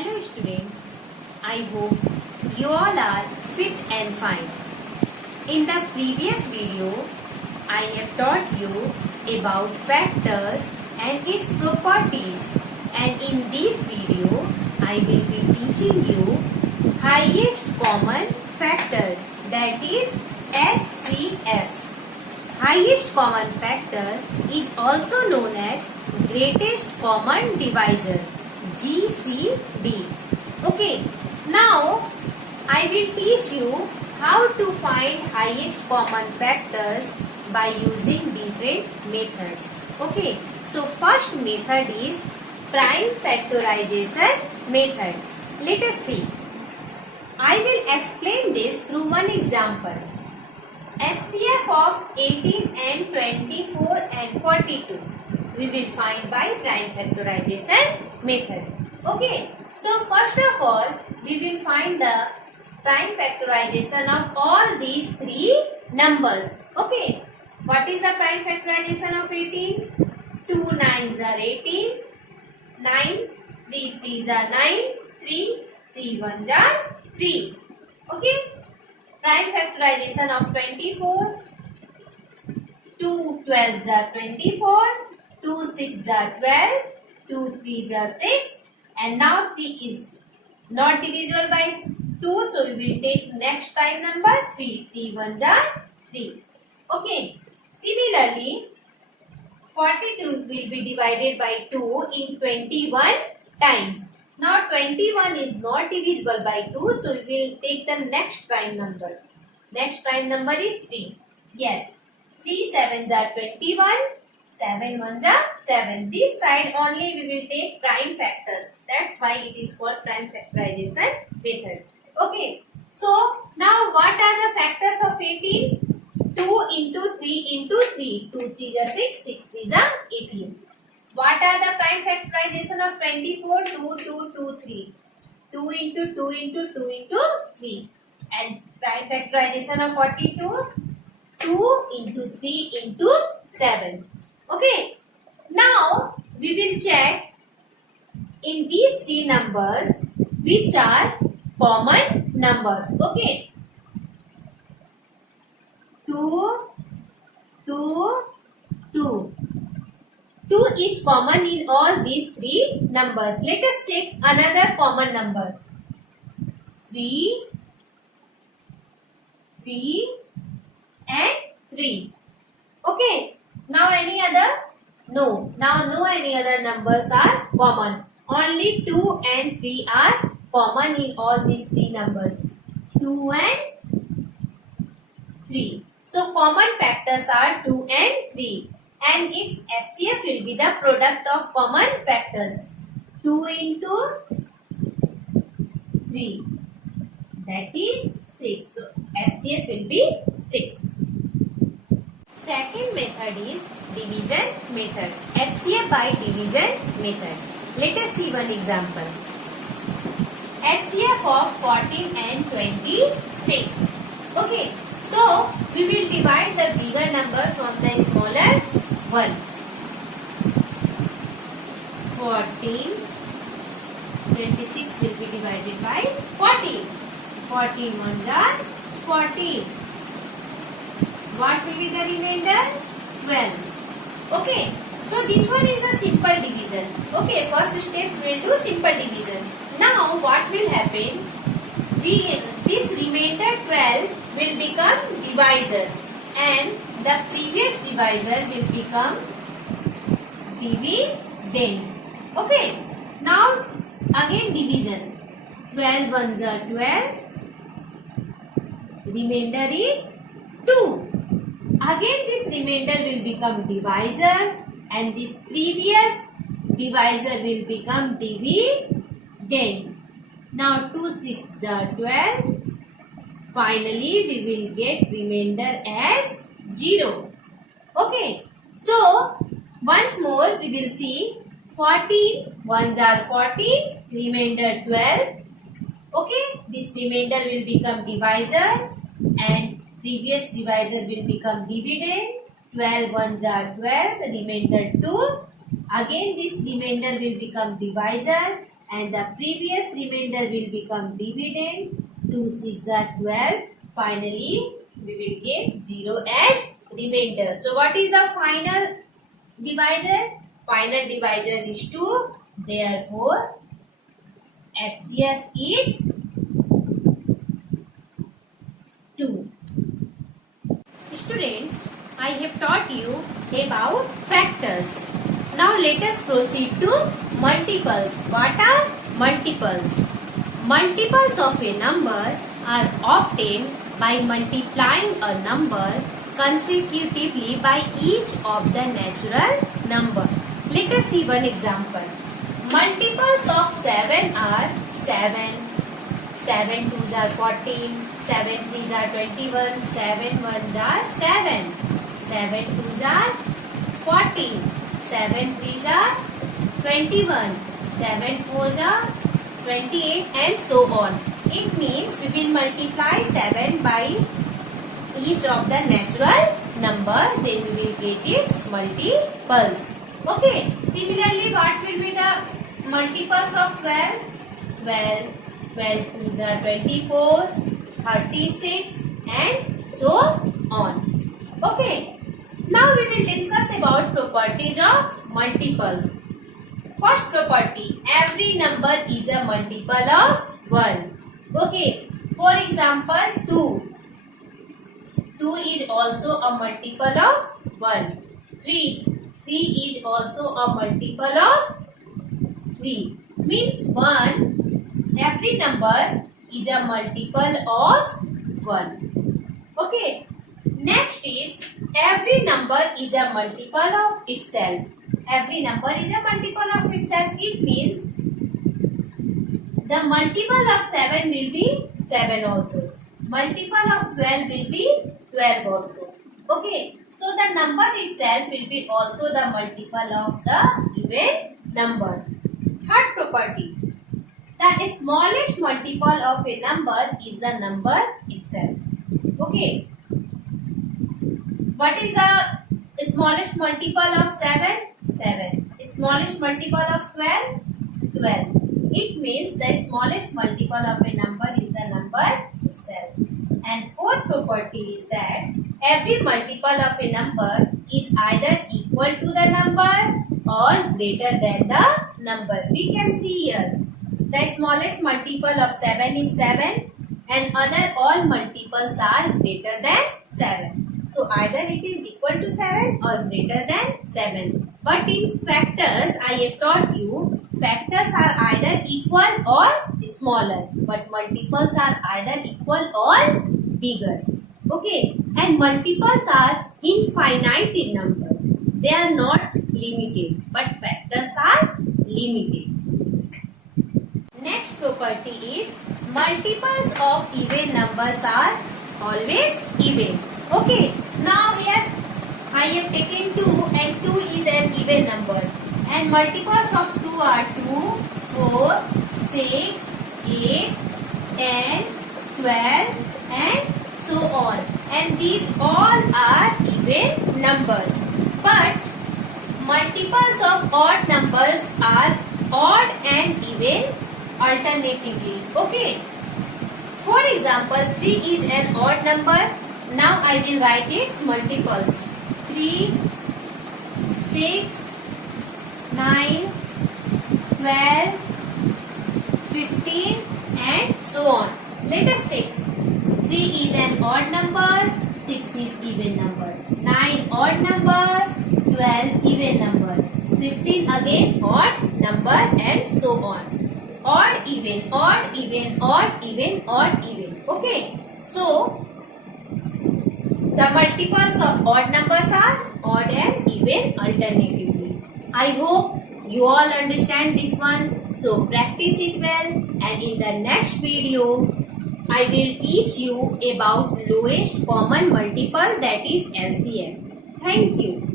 Hello students, I hope you all are fit and fine. In the previous video, I have taught you about factors and its properties, and in this video, I will be teaching you highest common factor, that is HCF. Highest common factor is also known as greatest common divisor, GCD. Okay, now I will teach you how to find highest common factors by using different methods. Okay, so first method is prime factorization method. Let us see. I will explain this through one example. HCF of 18 and 24 and 42 we will find by prime factorization method. Okay, so first of all we will find the prime factorization of all these three numbers. Okay, what is the prime factorization of 18? 2 9s are 18, 9 3 3s are 9, 3 3 1s are 3. Okay, prime factorization of 24, 2 12s are 24, 2 6s are 12, 2 3s are 6, and now 3 is not divisible by 2, so we will take next prime number 3, 3 1s are 3. Okay, similarly 42 will be divided by 2 in 21 times. Now 21 is not divisible by 2, so we will take the next prime number. Next prime number is 3. Yes, 3 7s are 21, 7 1s are 7. This side only we will take prime factors. That's why it is called prime factorization method. Okay, so now what are the factors of 18? 2 into 3 into 3. 2 3s are 6, 6 3s are 18. What are the prime factorization of 24? 2 2 2 3. 2 into 2 into 2 into 3. And prime factorization of 42? 2 into 3 into 7. Okay. Now we will check in these three numbers which are common numbers. Okay. 2 2 2. 2 is common in all these three numbers. Let us check another common number. 3 3 and 3. Okay. Now any other? No. Now no any other numbers are common. Only 2 and 3 are common in all these three numbers. 2 and 3. So common factors are 2 and 3. And its HCF will be the product of common factors. 2 into 3. That is 6. So HCF will be 6. Second method is division method. HCF by division method. Let us see one example. HCF of 14 and 26. Okay. So we will divide the bigger number from the smaller one. 14, 26 will be divided by 14. 14 ones are 14. What will be the remainder? 12. Okay. So this one is the simple division. Okay. First step we will do simple division. Now what will happen? This remainder 12 will become divisor and the previous divisor will become dividend. Okay. Now again division. 12 ones are 12. Remainder is 2. Again this remainder will become divisor and this previous divisor will become dividend. Now 2 6s are 12. Finally, we will get remainder as 0. Okay. So, once more we will see 14. Ones are 14. Remainder 12. Okay. This remainder will become divisor and previous divisor will become dividend. 12 ones are 12. Remainder 2. Again this remainder will become divisor and the previous remainder will become dividend. 2 6 are 12. Finally, we will get 0 as remainder. So what is the final divisor? Final divisor is 2. Therefore, HCF is 2. Students, I have taught you about factors. Now let us proceed to multiples. What are multiples? Multiples of a number are obtained by multiplying a number consecutively by each of the natural number. Let us see one example. Multiples of 7 are 7. 7 2s are 14. 7 3s are 21. 7 1s are 7. 7 2s are 14. 7 3s are 21. 7 4s are 28 and so on. It means we will multiply 7 by each of the natural number, then we will get its multiples. Okay. Similarly, what will be the multiples of 12? 12 2s are 24, 36 and so on. Okay. Now we will discuss about properties of multiples. First property, every number is a multiple of 1. Okay. For example, 2. 2 is also a multiple of 1. 3. 3 is also a multiple of 3. Means 1. Every number is a multiple of 1. Okay. Next is every number is a multiple of itself. Every number is a multiple of itself. It means the multiple of 7 will be 7 also. Multiple of 12 will be 12 also. Okay. So the number itself will be also the multiple of the even number. Third property. The smallest multiple of a number is the number itself. Okay. What is the smallest multiple of 7? 7. Smallest multiple of 12? 12. It means the smallest multiple of a number is the number itself. And fourth property is that every multiple of a number is either equal to the number or greater than the number. We can see here the smallest multiple of 7 is 7 and other all multiples are greater than 7. So either it is equal to 7 or greater than 7. But in factors, I have taught you, factors are either equal or smaller. But multiples are either equal or bigger. Okay. And multiples are infinite in number. They are not limited. But factors are limited. Next property is multiples of even numbers are always even. Okay, now here I have taken 2 and 2 is an even number. And multiples of 2 are 2, 4, 6, 8, 10, 12 and so on. And these all are even numbers. But multiples of odd numbers are odd and even alternatively. Okay. For example, 3 is an odd number. Now I will write its multiples. 3, 6, 9, 12, 15 and so on. Let us take. 3 is an odd number. 6 is even number. 9 odd number. 12 even number. 15 again odd number and so on. Odd, even, odd, even, odd, even, odd, even. Okay. So, the multiples of odd numbers are odd and even alternatively. I hope you all understand this one. So, practice it well. And in the next video, I will teach you about lowest common multiple, that is LCM. Thank you.